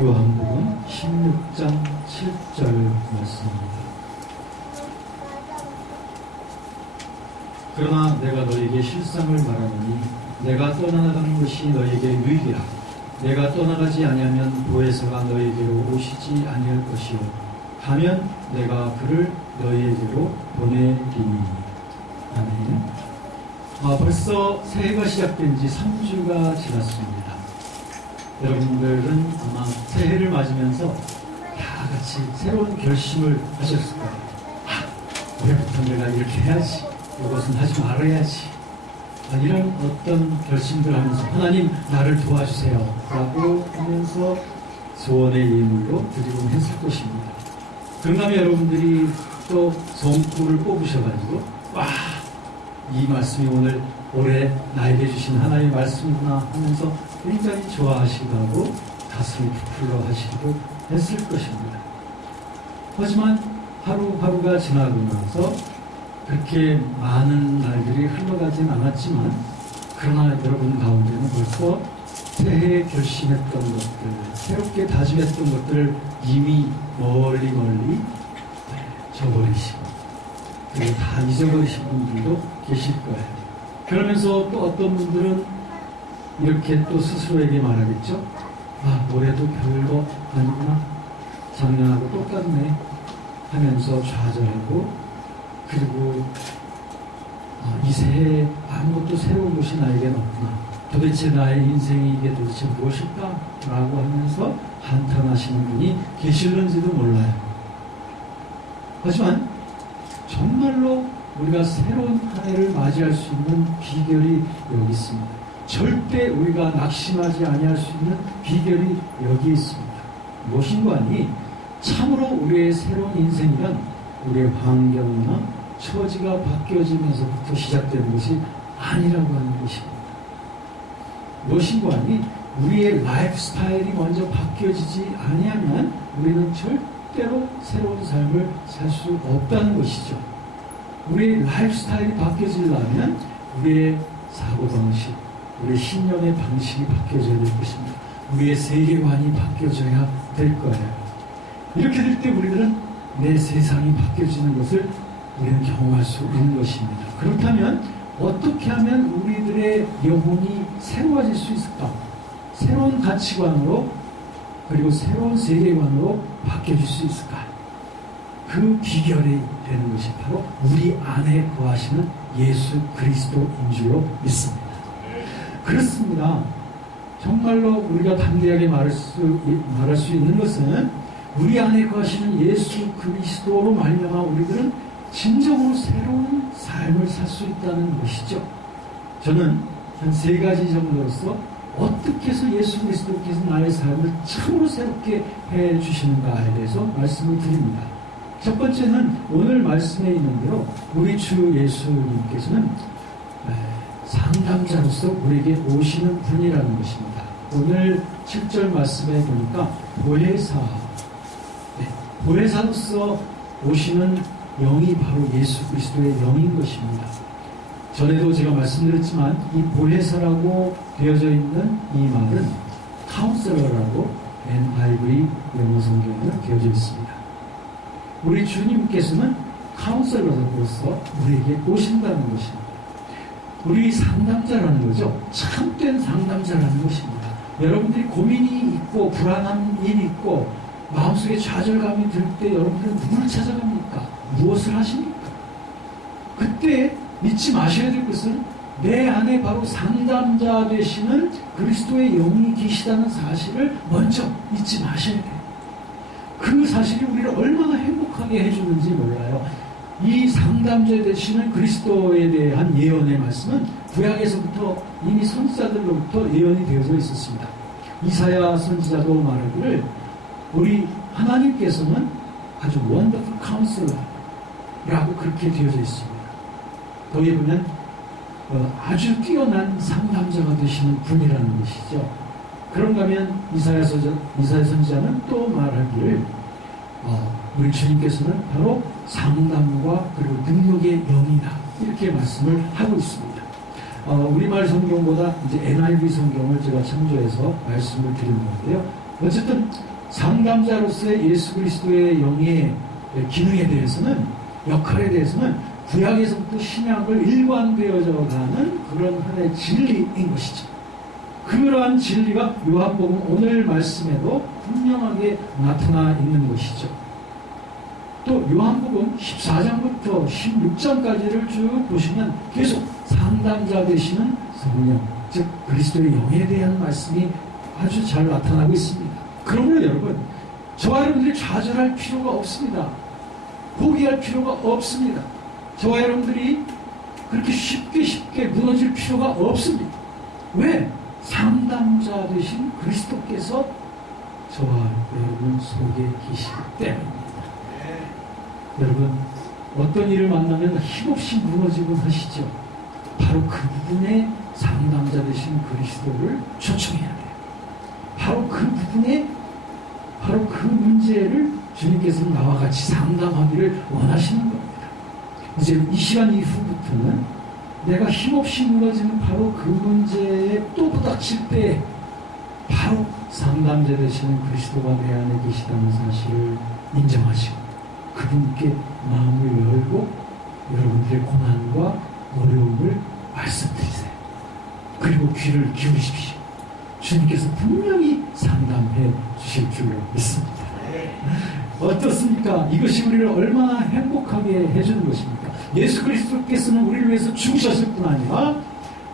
요한복음 16장 7절 말씀입니다. 그러나 내가 너에게 실상을 말하노니 내가 떠나가는 것이 너에게 유익이라. 내가 떠나가지 아니하면 보혜사가 너에게로 오시지 아니할 것이요 가면 내가 그를 너에게로 보내리니. 아멘. 벌써 새해가 시작된 지 3주가 지났습니다. 여러분들은 아마 새해를 맞으면서 다 같이 새로운 결심을 하셨을 거예요. 올해부터 내가 이렇게 해야지, 이것은 하지 말아야지, 이런 어떤 결심들 하면서 하나님 나를 도와주세요 라고 하면서 소원의 예물로 드리곤 했을 것입니다. 그런가 하면 여러분들이 또 성구를 뽑으셔가지고 이 말씀이 오늘 올해 나에게 주신 하나님의 말씀이구나 하면서 굉장히 좋아하시기도 하고 가슴이 부풀러 하시기도 했을 것입니다. 하지만 하루하루가 지나고 나서 그렇게 많은 날들이 흘러가진 않았지만 그러나 여러분 가운데는 벌써 새해에 결심했던 것들, 새롭게 다짐했던 것들을 이미 멀리 저버리시고 그리고 다 잊어버리신 분들도 계실 거예요. 그러면서 또 어떤 분들은 이렇게 또 스스로에게 말하겠죠. 올해도 별거 아니구나, 작년하고 똑같네 하면서 좌절하고, 그리고 이 새해에 아무것도 새로운 것이 나에게는 없구나, 도대체 나의 인생이 이게 도대체 무엇일까 라고 하면서 한탄하시는 분이 계실는지도 몰라요. 하지만 정말로 우리가 새로운 한 해를 맞이할 수 있는 비결이 여기 있습니다. 절대 우리가 낙심하지 아니할 수 있는 비결이 여기 있습니다. 무엇인가 하니 참으로 우리의 새로운 인생이란 우리의 환경이나 처지가 바뀌어지면서부터 시작되는 것이 아니라고 하는 것입니다. 무엇인가 하니 우리의 라이프 스타일이 먼저 바뀌어지지 아니하면 우리는 절대로 새로운 삶을 살 수 없다는 것이죠. 우리의 라이프 스타일이 바뀌어지려면 우리의 사고방식, 우리의 신념의 방식이 바뀌어져야 될 것입니다. 우리의 세계관이 바뀌어져야 될 거예요. 이렇게 될 때 우리들은 내 세상이 바뀌어지는 것을 우리는 경험할 수 있는 것입니다. 그렇다면 어떻게 하면 우리들의 영혼이 새로워질 수 있을까? 새로운 가치관으로 그리고 새로운 세계관으로 바뀌어질 수 있을까? 그 비결이 되는 것이 바로 우리 안에 거하시는 예수 그리스도인 줄로 믿습니다. 그렇습니다. 정말로 우리가 담대하게 말할 수 있는 것은 우리 안에 거하시는 예수 그리스도로 말미암아 우리들은 진정으로 새로운 삶을 살 수 있다는 것이죠. 저는 한 3가지 정도로서 어떻게 해서 예수 그리스도께서 나의 삶을 참으로 새롭게 해주시는가에 대해서 말씀을 드립니다. 첫 번째는 오늘 말씀에 있는 대로 우리 주 예수님께서는 상담자로서 우리에게 오시는 분이라는 것입니다. 오늘 7절 말씀에 보니까 보혜사로서 오시는 영이 바로 예수 그리스도의 영인 것입니다. 전에도 제가 말씀드렸지만 이 보혜사라고 되어져 있는 이 말은 카운셀러라고 NIV 영어 성경에는 되어져 있습니다. 우리 주님께서는 카운셀러로서 우리에게 오신다는 것입니다. 우리 상담자라는 거죠. 참된 상담자라는 것입니다. 여러분들이 고민이 있고 불안한 일이 있고 마음속에 좌절감이 들 때 여러분들은 누구를 찾아갑니까? 무엇을 하십니까? 그때 잊지 마셔야 될 것은 내 안에 바로 상담자 되시는 그리스도의 영이 계시다는 사실을 먼저 잊지 마셔야 돼요. 그 사실이 우리를 얼마나 행복하게 해주는지 몰라요. 이 상담자 되시는 그리스도에 대한 예언의 말씀은 구약에서부터 이미 선지자들로부터 예언이 되어져 있었습니다. 이사야 선지자도 말하기를 우리 하나님께서는 아주 원더풀 카운슬러라고 그렇게 되어져 있습니다. 거기에 보면 아주 뛰어난 상담자가 되시는 분이라는 것이죠. 그런가 하면 이사야 선지자는 또 말하기를 우리 주님께서는 바로 상담과 그리고 능력의 영이다 이렇게 말씀을 하고 있습니다. 우리말 성경보다 이제 NIV 성경을 제가 참조해서 말씀을 드리는 건데요. 어쨌든 상담자로서의 예수 그리스도의 영의 기능에 대해서는, 역할에 대해서는 구약에서부터 신약을 일관되어져 가는 그런 하나의 진리인 것이죠. 그러한 진리가 요한복음 오늘 말씀에도 분명하게 나타나 있는 것이죠. 또 요한복음 14장부터 16장까지를 쭉 보시면 계속 상담자 되시는 성령, 즉 그리스도의 영에 대한 말씀이 아주 잘 나타나고 있습니다. 그러므로 여러분, 저와 여러분들이 좌절할 필요가 없습니다. 포기할 필요가 없습니다. 저와 여러분들이 그렇게 쉽게 무너질 필요가 없습니다. 왜? 상담자 되신 그리스도께서 저와 여러분 속에 계시기 때문입니다. 여러분, 어떤 일을 만나면 힘없이 무너지곤 하시죠. 바로 그분의 상담자 되신 그리스도를 초청해야 돼요. 바로 그 부분에, 바로 그 문제를 주님께서는 나와 같이 상담하기를 원하시는 겁니다. 이제 이 시간 이후부터는 내가 힘없이 무너지는 바로 그 문제에 또 부닥칠 때 바로 상담자 되시는 그리스도가 내 안에 계시다는 사실을 인정하시고 그분께 마음을 열고 여러분들의 고난과 어려움을 말씀드리세요. 그리고 귀를 기울이십시오. 주님께서 분명히 상담해 주실 줄로 믿습니다. 어떻습니까? 이것이 우리를 얼마나 행복하게 해주는 것입니까? 예수 그리스도께서는 우리를 위해서 죽으셨을 뿐 아니라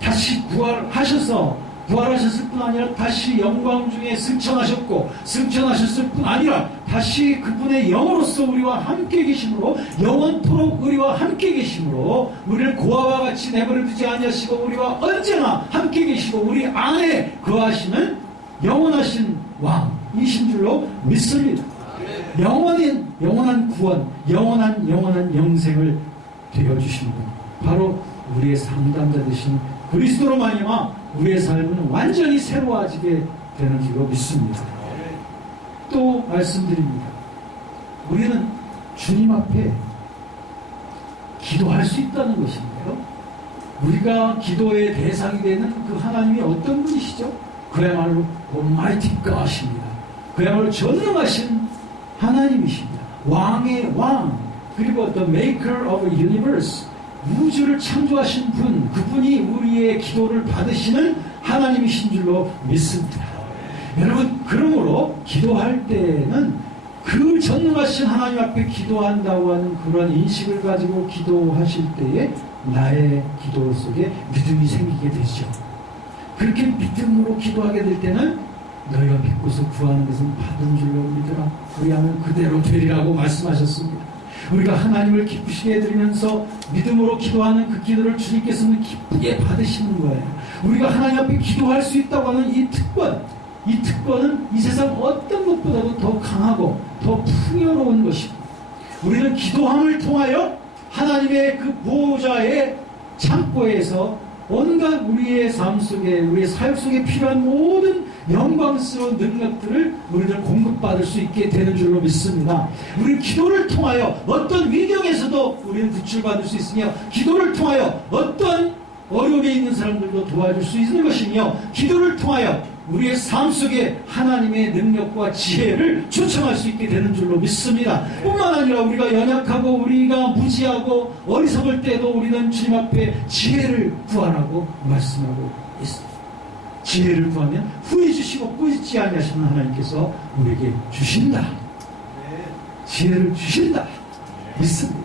다시 부활하셨을 뿐 아니라 다시 영광 중에 승천하셨을 뿐 아니라 다시 그분의 영으로서 우리와 함께 계심으로, 영원토록 우리와 함께 계심으로 우리를 고아와 같이 내버려 두지 아니하시고 우리와 언제나 함께 계시고 우리 안에 거하시는 영원하신 왕이신 줄로 믿습니다. 영원한 구원, 영원한 영생을 되어주신 분, 바로 우리의 상담자 되신 그리스도로 말미암아 우리의 삶은 완전히 새로워지게 되는 줄로 믿습니다. 또 말씀드립니다. 우리는 주님 앞에 기도할 수 있다는 것인데요. 우리가 기도의 대상이 되는 그 하나님이 어떤 분이시죠? 그야말로 Almighty God입니다. 그야말로 전능하신 하나님이십니다. 왕의 왕, 그리고 The Maker of the Universe, 우주를 창조하신 분, 그분이 우리의 기도를 받으시는 하나님이신 줄로 믿습니다. 여러분, 그러므로 기도할 때는 그 전능하신 하나님 앞에 기도한다고 하는 그런 인식을 가지고 기도하실 때에 나의 기도 속에 믿음이 생기게 되죠. 그렇게 믿음으로 기도하게 될 때는 너희가 믿고서 구하는 것은 받은 줄로 믿으라. 그리하면 그대로 되리라고 말씀하셨습니다. 우리가 하나님을 기쁘시게 해드리면서 믿음으로 기도하는 그 기도를 주님께서는 기쁘게 받으시는 거예요. 우리가 하나님 앞에 기도할 수 있다고 하는 이 특권은 이 세상 어떤 것보다도 더 강하고 더 풍요로운 것입니다. 우리는 기도함을 통하여 하나님의 그 보호자의 창고에서 온갖 우리의 삶 속에, 우리의 사역 속에 필요한 모든 영광스러운 능력들을 우리는 공급받을 수 있게 되는 줄로 믿습니다. 우리 기도를 통하여 어떤 위경에서도 우리는 구출받을 수 있으며, 기도를 통하여 어떤 어려움에 있는 사람들도 도와줄 수 있는 것이며, 기도를 통하여 우리의 삶 속에 하나님의 능력과 지혜를 초청할 수 있게 되는 줄로 믿습니다. 뿐만 아니라 우리가 연약하고 우리가 무지하고 어리석을 때도 우리는 주님 앞에 지혜를 구하라고 말씀하고 있습니다. 지혜를 구하면 후회 주시고 꾸짖지 아니하시는 하나님께서 우리에게 주신다. 지혜를 주신다. 믿습니다.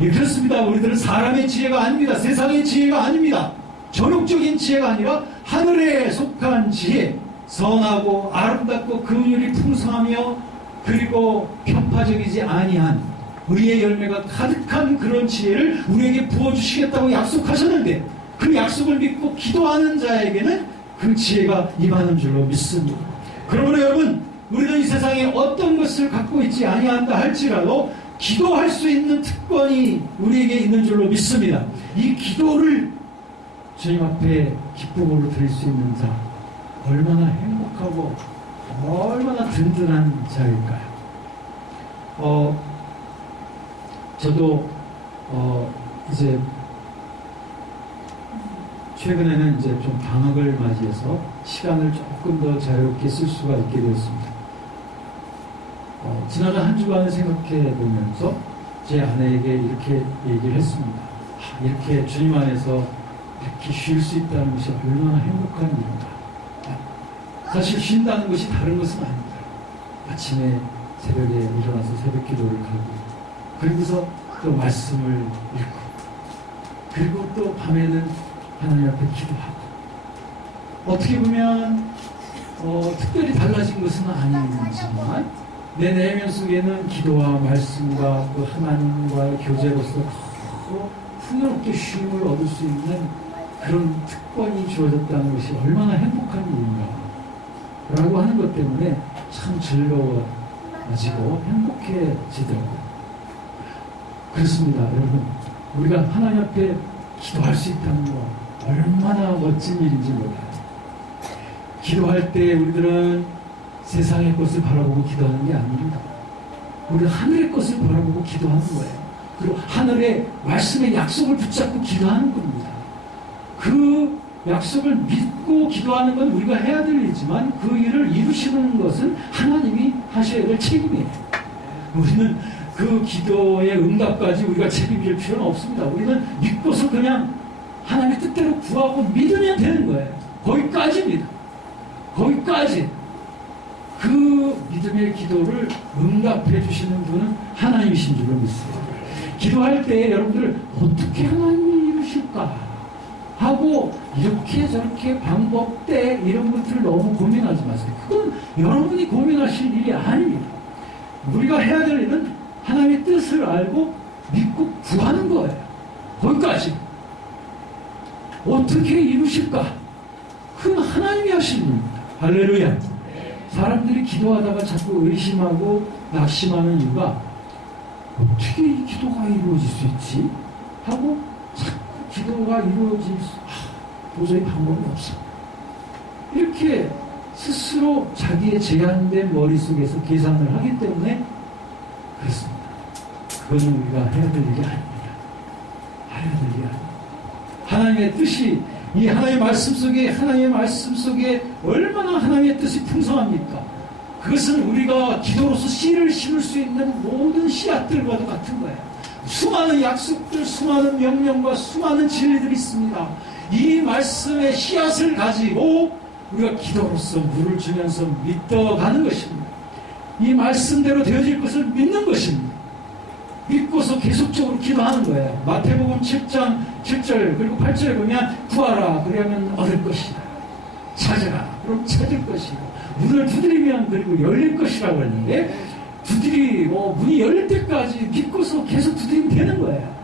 예, 그렇습니다. 우리들은 사람의 지혜가 아닙니다. 세상의 지혜가 아닙니다. 전욕적인 지혜가 아니라 하늘에 속한 지혜, 선하고 아름답고 긍휼이 풍성하며 그리고 편파적이지 아니한 의의 열매가 가득한 그런 지혜를 우리에게 부어주시겠다고 약속하셨는데, 그 약속을 믿고 기도하는 자에게는 그 지혜가 임하는 줄로 믿습니다. 그러므로 여러분, 우리는 이 세상에 어떤 것을 갖고 있지 아니한다 할지라도 기도할 수 있는 특권이 우리에게 있는 줄로 믿습니다. 이 기도를 주님 앞에 기쁨으로 드릴 수 있는 자, 얼마나 행복하고 얼마나 든든한 자일까요? 저도 이제 최근에는 이제 좀 방학을 맞이해서 시간을 조금 더 자유롭게 쓸 수가 있게 되었습니다. 지나간 한 주간을 생각해 보면서 제 아내에게 이렇게 얘기를 했습니다. 이렇게 주님 안에서 이렇게 쉴 수 있다는 것이 얼마나 행복한 일인가. 사실 쉰다는 것이 다른 것은 아닙니다. 아침에 새벽에 일어나서 새벽 기도를 가고, 그리고서 또 말씀을 읽고, 그리고 또 밤에는 하나님 앞에 기도하고. 어떻게 보면 특별히 달라진 것은 아니지만 내 내면 속에는 기도와 말씀과 또 하나님과의 교제로서 더 풍요롭게 쉼을 얻을 수 있는 그런 특권이 주어졌다는 것이 얼마나 행복한 일인가 라고 하는 것 때문에 참 즐거워지고 행복해지더라고요. 그렇습니다, 여러분. 우리가 하나님 앞에 기도할 수 있다는 거 얼마나 멋진 일인지 몰라요. 기도할 때 우리들은 세상의 것을 바라보고 기도하는 게 아닙니다. 우리는 하늘의 것을 바라보고 기도하는 거예요. 그리고 하늘의 말씀의 약속을 붙잡고 기도하는 겁니다. 그 약속을 믿고 기도하는 건 우리가 해야 될 일이지만 그 일을 이루시는 것은 하나님이 하셔야 될 책임이에요. 우리는 그 기도의 응답까지 우리가 책임질 필요는 없습니다. 우리는 믿고서 그냥 하나님의 뜻대로 구하고 믿으면 되는 거예요. 거기까지입니다. 거기까지. 그 믿음의 기도를 응답해 주시는 분은 하나님이신 줄로 믿습니다. 기도할 때 여러분들 어떻게 하나님이 이루실까 하고 이렇게 저렇게 방법대 이런 것들을 너무 고민하지 마세요. 그건 여러분이 고민하실 일이 아닙니다. 우리가 해야 될 일은 하나님의 뜻을 알고 믿고 구하는 거예요. 거기까지. 어떻게 이루실까? 그건 하나님이 하시는 일입니다. 할렐루야. 사람들이 기도하다가 자꾸 의심하고 낙심하는 이유가 어떻게 이 기도가 이루어질 수 있지? 하고 자꾸 기도가 이루어질 도저히 방법이 없어. 이렇게 스스로 자기의 제한된 머릿속에서 계산을 하기 때문에 그렇습니다. 그것은 우리가 해야 될 일이 아닙니다. 해야 될 일이 아닙니다. 하나님의 뜻이 이 하나님의 말씀 속에 얼마나 하나님의 뜻이 풍성합니까? 그것은 우리가 기도로서 씨를 심을 수 있는 모든 씨앗들과도 같은 거예요. 수많은 약속들, 수많은 명령과 수많은 진리들이 있습니다. 이 말씀의 씨앗을 가지고 우리가 기도로서 물을 주면서 믿어가는 것입니다. 이 말씀대로 되어질 것을 믿는 것입니다. 믿고서 계속적으로 기도하는 거예요. 마태복음 7장 7절 그리고 8절에 보면 구하라 그러면 얻을 것이다. 찾아라 그럼 찾을 것이고 문을 두드리면 그리고 열릴 것이라고 했는데 문이 열릴 때까지 믿고서 계속 두드리면 되는 거예요.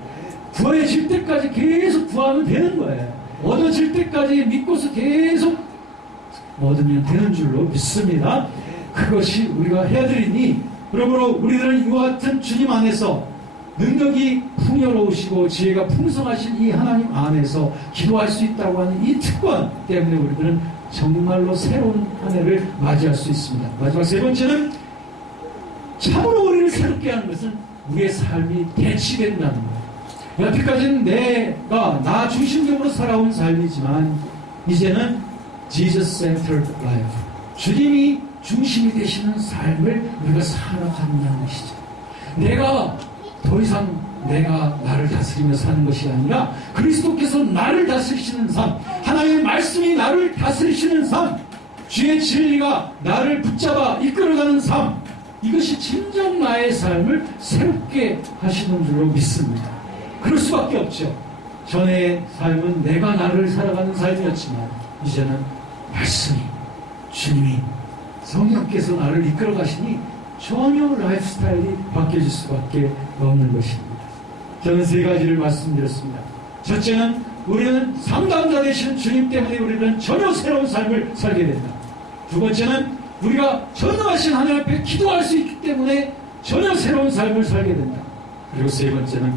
구해질 때까지 계속 구하면 되는 거예요. 얻어질 때까지 믿고서 계속 얻으면 되는 줄로 믿습니다. 그것이 우리가 해야 되리니 그러므로 우리들은 이와 같은 주님 안에서 능력이 풍요로우시고 지혜가 풍성하신 이 하나님 안에서 기도할 수 있다고 하는 이 특권 때문에 우리들은 정말로 새로운 한 해를 맞이할 수 있습니다. 마지막 세 번째는 참으로 우리를 새롭게 하는 것은 우리의 삶이 대치된다는 거예요. 여태까지는 내가 나 중심적으로 살아온 삶이지만 이제는 Jesus-centered life, 주님이 중심이 되시는 삶을 우리가 살아간다는 것이죠. 내가 더 이상 내가 나를 다스리며 사는 것이 아니라 그리스도께서 나를 다스리시는 삶, 하나님의 말씀이 나를 다스리시는 삶, 주의 진리가 나를 붙잡아 이끌어가는 삶, 이것이 진정 나의 삶을 새롭게 하시는 줄로 믿습니다. 그럴 수밖에 없죠. 전의 삶은 내가 나를 살아가는 삶이었지만 이제는 말씀이, 주님이, 성령께서 나를 이끌어 가시니 전혀 라이프 스타일이 바뀌어질 수밖에 없는 것입니다. 저는 세 가지를 말씀드렸습니다. 첫째는 우리는 상담자 되시는 주님 때문에 우리는 전혀 새로운 삶을 살게 된다. 두 번째는 우리가 전능하신 하나님 앞에 기도할 수 있기 때문에 전혀 새로운 삶을 살게 된다. 그리고 세 번째는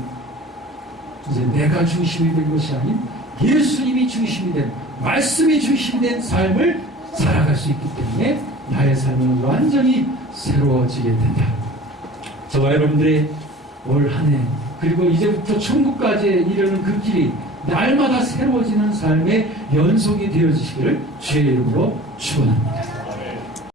이제 내가 중심이 된 것이 아닌 예수님이 중심이 된, 말씀이 중심이 된 삶을 살아갈 수 있기 때문에 나의 삶은 완전히 새로워지게 된다. 저와 여러분들의 올 한 해 그리고 이제부터 천국까지 이르는 그 길이 날마다 새로워지는 삶의 연속이 되어지시기를 주의 이름으로 축원합니다.